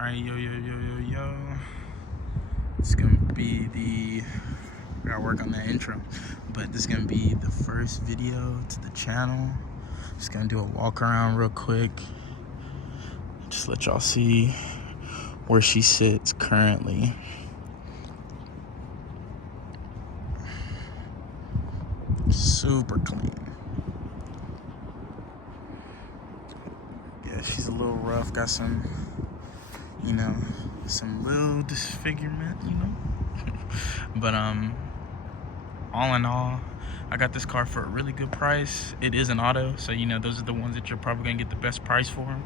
Alright, yo. It's gonna be I gotta work on that intro. But this is gonna be the first video to the channel. Just gonna do a walk around real quick. Just let y'all see where she sits currently. Super clean. Yeah, she's a little rough. Got some, some little disfigurement, But all in all, I got this car for a really good price. It is an auto, so those are the ones that you're probably gonna get the best price for.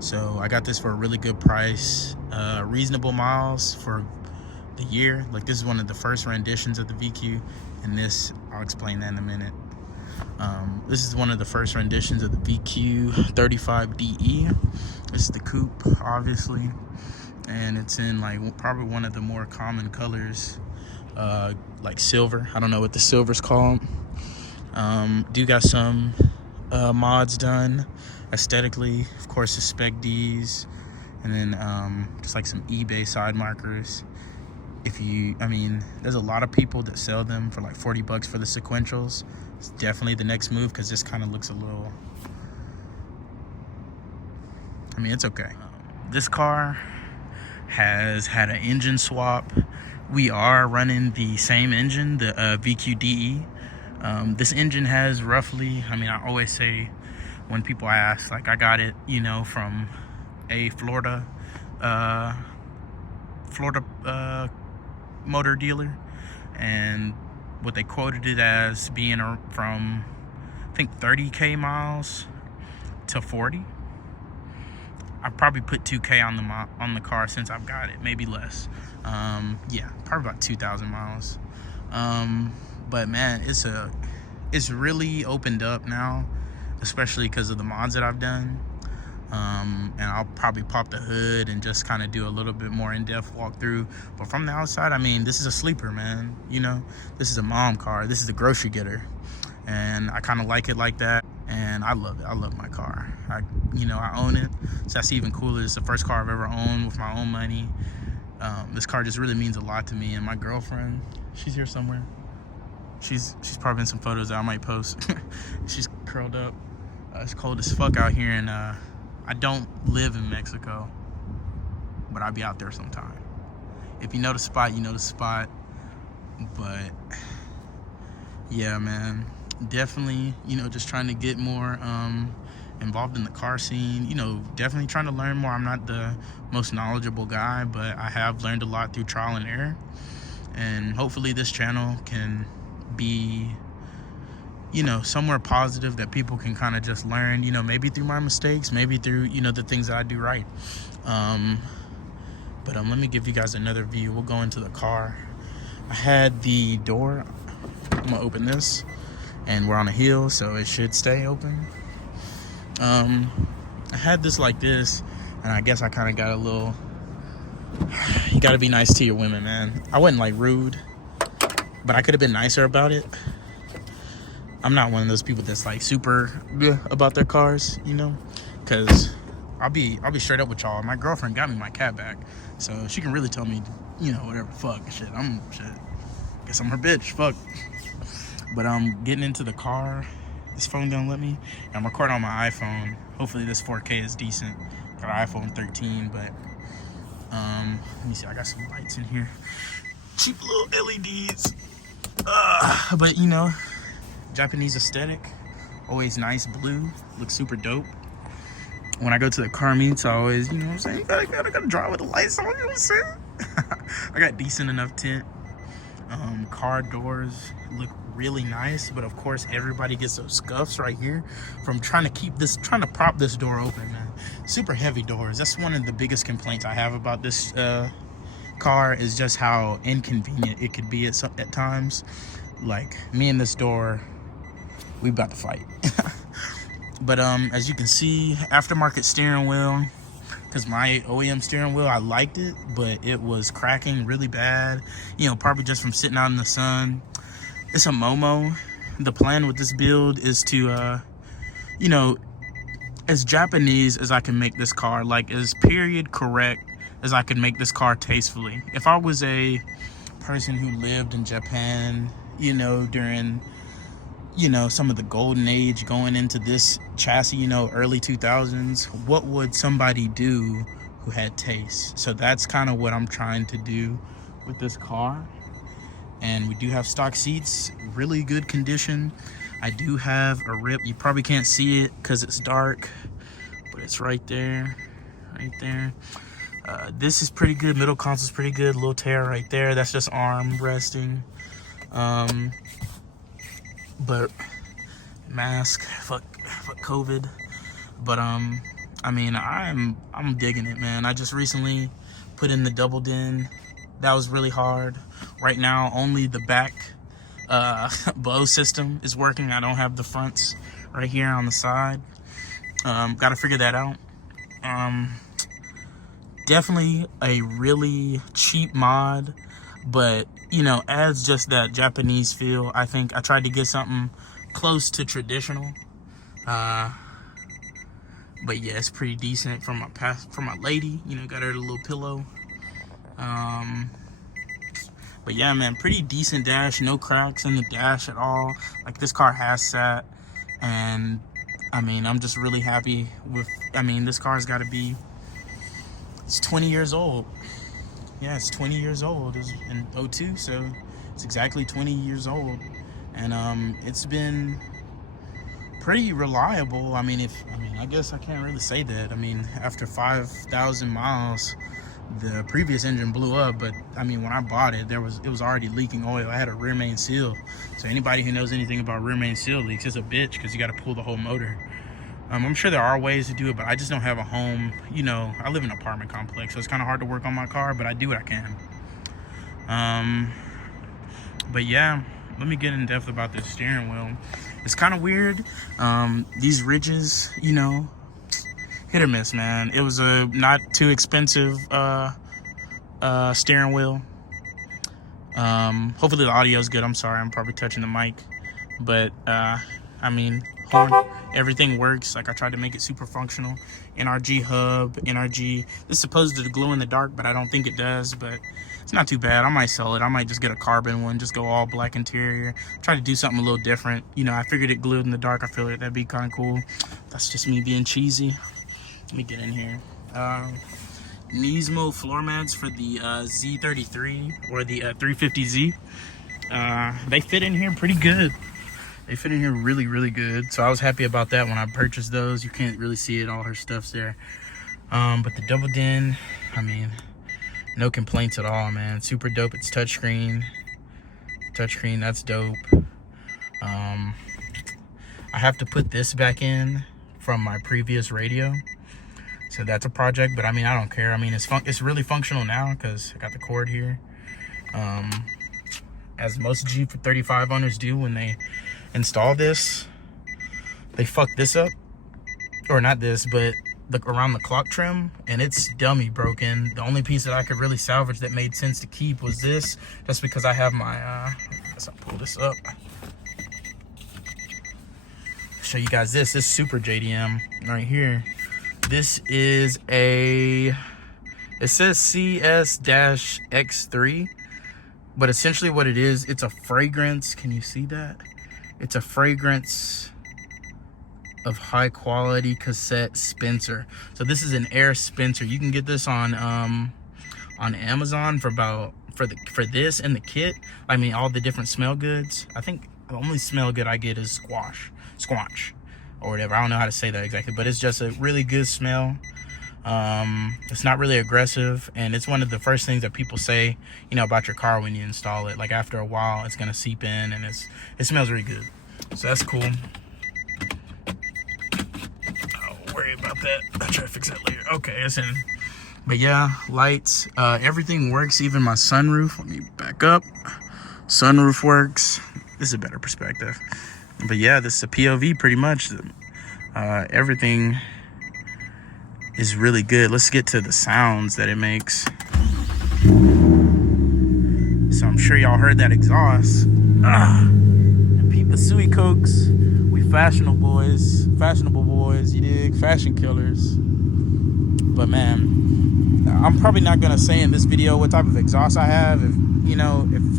So I got this for a really good price, reasonable miles for the year. Like, this is one of the first renditions of the VQ, and this, I'll explain that in a minute. This is one of the first renditions of the VQ 35DE. This is the coupe, obviously, and it's in probably one of the more common colors, like silver. I don't know what the silver's called. Do got some mods done aesthetically, of course, the Spec Ds, and then just like some eBay side markers. There's a lot of people that sell them for like $40 for the sequentials. It's definitely the next move, because this kind of looks a little, it's okay. This car has had an engine swap. We are running the same engine, the VQ-DE. This engine has roughly, I always say when people ask, like, I got it, from a Florida motor dealer, and what they quoted it as being from, I think, 30k miles to 40. I probably put 2k on the car since I've got it, maybe less. Yeah, probably about 2,000 miles. But man, it's really opened up now, especially because of the mods that I've done. And I'll probably pop the hood and just kind of do a little bit more in-depth walkthrough. But from the outside, this is a sleeper, man. This is a mom car. This is a grocery getter, and I kind of like it like that. And I love it. I love my car. I own it, so that's even cooler. It's the first car I've ever owned with my own money. This car just really means a lot to me. And my girlfriend, she's here somewhere. She's probably in some photos that I might post. She's curled up. It's cold as fuck out here, and I don't live in Mexico, but I'll be out there sometime. If you know the spot, you know the spot. But yeah, man, definitely, just trying to get more involved in the car scene. Definitely trying to learn more. I'm not the most knowledgeable guy, but I have learned a lot through trial and error. And hopefully this channel can be, somewhere positive that people can kind of just learn, maybe through my mistakes, maybe through, the things that I do right. But let me give you guys another view. We'll go into the car. I had the door, I'm gonna open this, and we're on a hill, so it should stay open. I had this like this, and I guess I kind of got a little, you gotta be nice to your women, man. I wasn't like rude, but I could have been nicer about it. I'm not one of those people that's like super about their cars, because I'll be straight up with y'all. My girlfriend got me my cat back, so she can really tell me, whatever, fuck, shit. Guess I'm her bitch, fuck. But I'm getting into the car. This phone don't let me. I'm recording on my iPhone. Hopefully this 4K is decent. Got an iPhone 13, but let me see. I got some lights in here. Cheap little LEDs. But Japanese aesthetic, always nice. Blue looks super dope. When I go to the car meets, I always, you gotta drive with the lights on, you know what I'm saying? I got decent enough tint. Car doors look really nice, but of course everybody gets those scuffs right here from trying to prop this door open, man. Super heavy doors. That's one of the biggest complaints I have about this car, is just how inconvenient it could be at times. Like, me and this door, we about to fight. But as you can see, aftermarket steering wheel, because my OEM steering wheel, I liked it, but it was cracking really bad, probably just from sitting out in the sun. It's a Momo. The plan with this build is to as Japanese as I can make this car, like as period correct as I could make this car tastefully. If I was a person who lived in Japan, you know, during, you know, some of the golden age going into this chassis, you know, early 2000s, what would somebody do who had taste? So that's kind of what I'm trying to do with this car. And we do have stock seats, really good condition. I do have a rip. You probably can't see it because it's dark, but it's right there, right there. This is pretty good. Middle console's pretty good. Little tear right there. That's just arm resting. But mask, fuck COVID. But I mean, I'm digging it, man. I just recently put in the double din. That was really hard. Right now, only the back blow system is working. I don't have the fronts right here on the side. Got to figure that out. Definitely a really cheap mod, but you know, adds just that Japanese feel. I think I tried to get something close to traditional. But yeah, it's pretty decent from my lady. You know, got her a little pillow. But yeah, man, pretty decent dash. No cracks in the dash at all. Like, this car has sat, and I mean, I'm just really happy with. I mean, this car's got to be. It's 20 years old. Yeah, it's 20 years old. It was in 02, so it's exactly 20 years old, and it's been pretty reliable. I mean, I guess I can't really say that. I mean, after 5,000 miles, the previous engine blew up, but I mean, when I bought it, it was already leaking oil. I had a rear main seal, so anybody who knows anything about rear main seal leaks is a bitch, because you got to pull the whole motor. I'm sure there are ways to do it, but I just don't have a home. You know, I live in an apartment complex, so it's kind of hard to work on my car, but I do what I can. But yeah, let me get in depth about this steering wheel. It's kind of weird. These ridges, you know, hit or miss, man. It was a not too expensive steering wheel. Hopefully the audio is good. I'm sorry, I'm probably touching the mic, but I mean, everything works. Like, I tried to make it super functional. NRG hub, NRG. This is supposed to glow in the dark, but I don't think it does. But it's not too bad. I might sell it. I might just get a carbon one, just go all black interior. Try to do something a little different. You know, I figured it glued in the dark. I feel like that'd be kind of cool. That's just me being cheesy. Let me get in here. Nismo floor mats for the Z33 or the 350Z. They fit in here pretty good. They fit in here really, really good. So I was happy about that when I purchased those. You can't really see it. All her stuff's there. But the double din, I mean, no complaints at all, man. Super dope. It's touchscreen. Touchscreen, that's dope. I have to put this back in from my previous radio. So that's a project, but I mean, I don't care. I mean, it's really functional now because I got the cord here. As most G35 owners do when they install this, they fuck this up. Or not this, but around the clock trim, and it's dummy broken. The only piece that I could really salvage that made sense to keep was this, just because I have my, let's pull this up. Show you guys this Super JDM right here. This is it says CS-X3, but essentially what it is, it's a fragrance. Can you see that? It's a fragrance of high quality cassette Spencer. So this is an Air Spencer. You can get this on Amazon for this and the kit. I mean, all the different smell goods. I think the only smell good I get is squash or whatever. I don't know how to say that exactly, but it's just a really good smell. It's not really aggressive, and it's one of the first things that people say, you know, about your car when you install it. Like, after a while, it's gonna seep in, and it smells really good. So that's cool. I'll worry about that. I'll try to fix that later. Okay, it's in. But yeah, lights, everything works. Even my sunroof. Let me back up. Sunroof works. This is a better perspective. But yeah, this is a POV pretty much. Everything is really good. Let's get to the sounds that it makes. So I'm sure y'all heard that exhaust. And peep the Suey Cokes. We fashionable boys, you dig? Fashion killers. But man, I'm probably not gonna say in this video what type of exhaust I have. If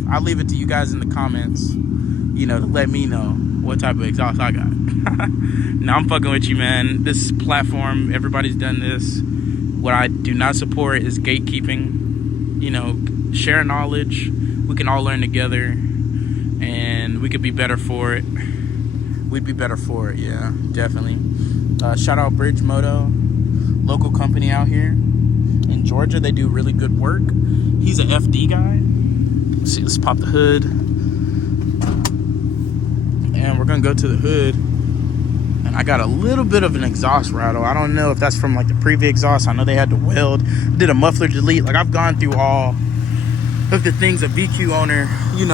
I'll leave it to you guys in the comments, to let me know what type of exhaust I got. No, I'm fucking with you, man. This platform, everybody's done this. What I do not support is gatekeeping. Share knowledge. We can all learn together, and we could be better for it. We'd be better for it, yeah, definitely. Shout out Bridge Moto, local company out here in Georgia. They do really good work. He's an FD guy. Let's see, let's pop the hood. And we're gonna go to the hood. And I got a little bit of an exhaust rattle. I don't know if that's from like the previous exhaust. I know they had to weld. Did a muffler delete. Like, I've gone through all of the things a VQ owner,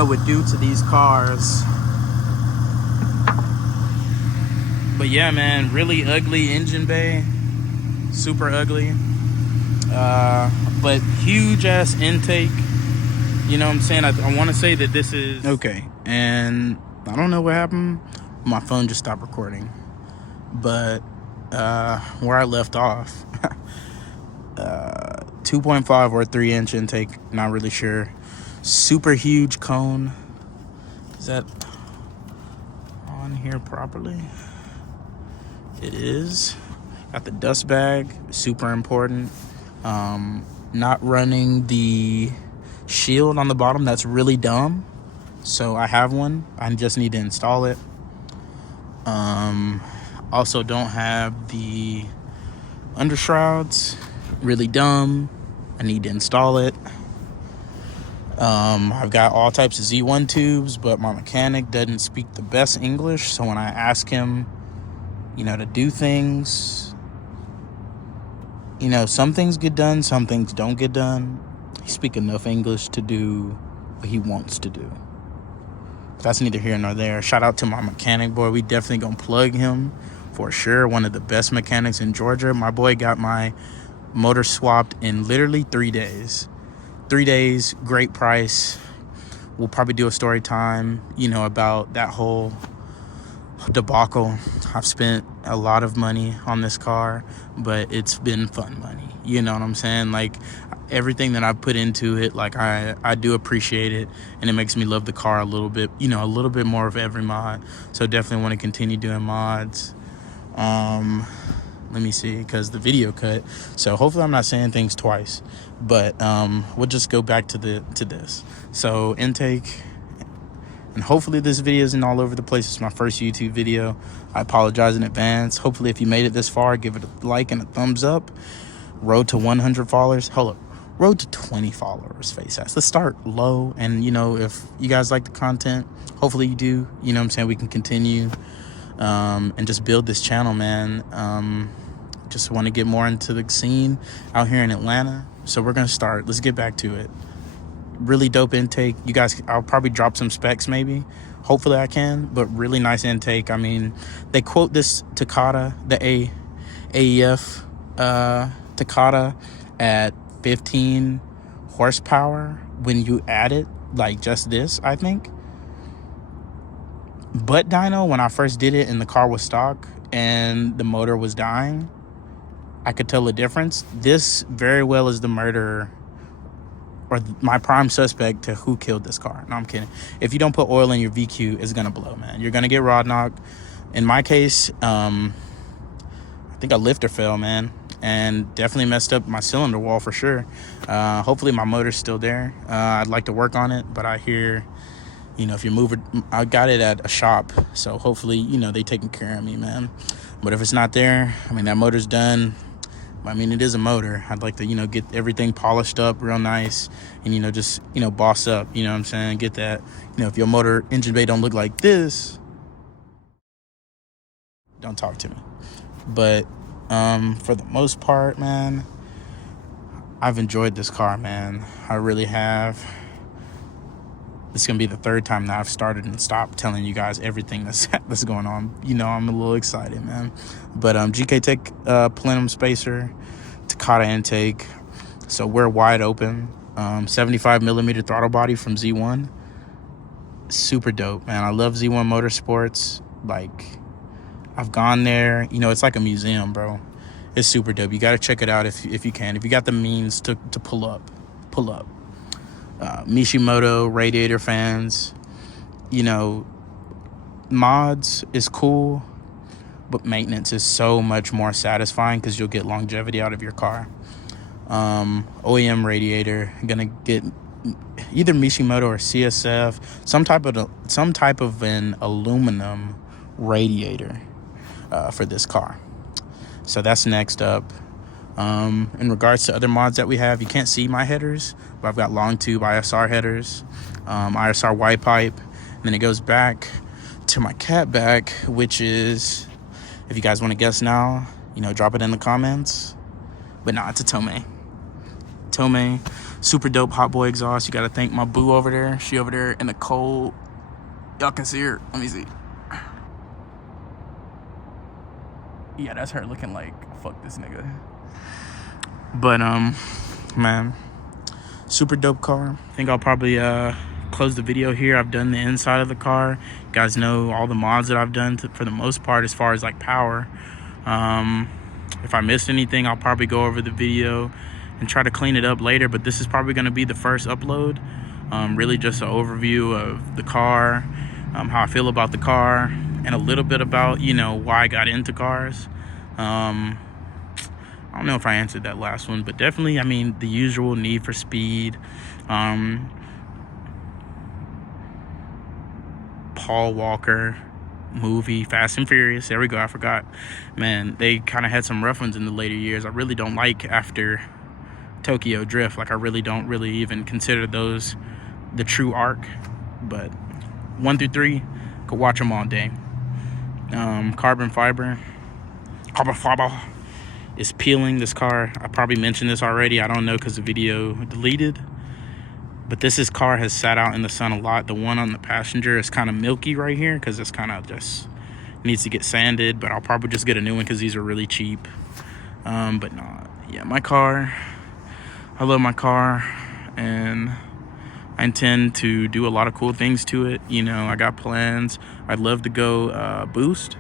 would do to these cars. But yeah, man, really ugly engine bay. Super ugly. But huge ass intake. You know what I'm saying? I want to say that this is okay. And I don't know what happened. My phone just stopped recording. But where I left off, 2.5 or 3-inch intake, not really sure. Super huge cone. Is that on here properly? It is. Got the dust bag, super important. Not running the shield on the bottom, that's really dumb. So I have one, I just need to install it. Also don't have the undershrouds, really dumb. I need to install it. I've got all types of Z1 tubes, but my mechanic doesn't speak the best English, so when I ask him, to do things, some things get done, some things don't get done. He speaks enough English to do what he wants to do. That's neither here nor there. Shout out to my mechanic boy. We definitely gonna plug him for sure. One of the best mechanics in Georgia. My boy got my motor swapped in literally 3 days. 3 days, great price. We'll probably do a story time, about that whole debacle. I've spent a lot of money on this car, but it's been fun money. You know what I'm saying? Like, everything that I put into it, like, I do appreciate it, and it makes me love the car a little bit, a little bit more of every mod. So definitely want to continue doing mods. Let me see, because the video cut, so hopefully I'm not saying things twice, but we'll just go back to this. So intake, and hopefully this video isn't all over the place. It's my first YouTube video. I apologize in advance. Hopefully if you made it this far, give it a like and a thumbs up. Road to 100 followers. Hold up. Road to 20 followers, face ass. Let's start low, and if you guys like the content, hopefully you do, what I'm saying, we can continue and just build this channel, man. Just want to get more into the scene out here in Atlanta. So we're gonna start. Let's get back to it. Really dope intake. You guys, I'll probably drop some specs maybe. Hopefully I can, but really nice intake. I mean, they quote this Takata, the AEF Takata, at 15 horsepower when you add it, like just this, I think. But dyno, when I first did it and the car was stock and the motor was dying, I could tell the difference. This very well is the murderer, or my prime suspect to who killed this car. No, I'm kidding. If you don't put oil in your VQ, it's gonna blow, man. You're gonna get rod knock. In my case, I think a lifter fell, man, and definitely messed up my cylinder wall for sure. Hopefully my motor's still there. I'd like to work on it, but I hear, if you move it, I got it at a shop, so hopefully, they taking care of me, man. But if it's not there, I mean, that motor's done. I mean, it is a motor. I'd like to, get everything polished up real nice and, just, boss up, what I'm saying? Get that, if your motor engine bay don't look like this, don't talk to me. But for the most part, man, I've enjoyed this car, man. I really have. This is going to be the third time that I've started and stopped telling you guys everything that's going on. I'm a little excited, man. But GK Tech Plenum Spacer, Takata intake. So we're wide open. 75 millimeter throttle body from Z1. Super dope, man. I love Z1 Motorsports. Like, I've gone there. It's like a museum, bro. It's super dope. You got to check it out if you can. If you got the means to pull up. Mishimoto radiator fans, you know, mods is cool, but maintenance is so much more satisfying because you'll get longevity out of your car. OEM radiator, gonna get either Mishimoto or CSF, some type of an aluminum radiator for this car. So that's next up. In regards to other mods that we have, you can't see my headers, but I've got long tube ISR headers, ISR Y pipe, and then it goes back to my cat back, which is, if you guys want to guess now, you know, drop it in the comments. But nah, it's a Tomei. Super dope hot boy exhaust. You got to thank my boo over there. She over there in the cold. Y'all can see her. Let me see. Yeah, that's her looking like, fuck this nigga. But man, super dope car. I think I'll probably close the video here. I've done the inside of the car. You guys know all the mods that I've done for the most part, as far as like power. If I missed anything, I'll probably go over the video and try to clean it up later, but this is probably going to be the first upload. Really just an overview of the car, how I feel about the car, and a little bit about, you know, why I got into cars. I don't know if I answered that last one, but definitely, I mean, the usual Need for Speed, Paul Walker movie, Fast and Furious. There we go, I forgot. Man, they kind of had some rough ones in the later years. I really don't like after Tokyo Drift. Like, I really don't really even consider those the true arc. But 1 through 3, could watch them all day. Carbon fiber is peeling. This car, I probably mentioned this already, I don't know, because the video deleted, but this car has sat out in the sun a lot. The one on the passenger is kind of milky right here because it's kind of just needs to get sanded, but I'll probably just get a new one because these are really cheap. But no, yeah, my car, I love my car, and I intend to do a lot of cool things to it. You know, I got plans. I'd love to go boost.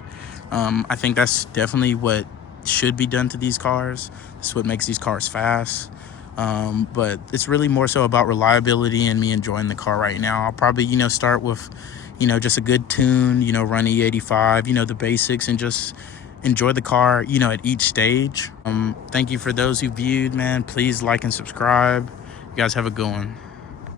I think that's definitely what should be done to these cars. That's what makes these cars fast. But it's really more so about reliability and me enjoying the car right now. I'll probably, you know, start with, you know, just a good tune, you know, run E85, you know, the basics, and just enjoy the car, you know, at each stage. Thank you for those who viewed, man. Please like and subscribe. You guys have a good one.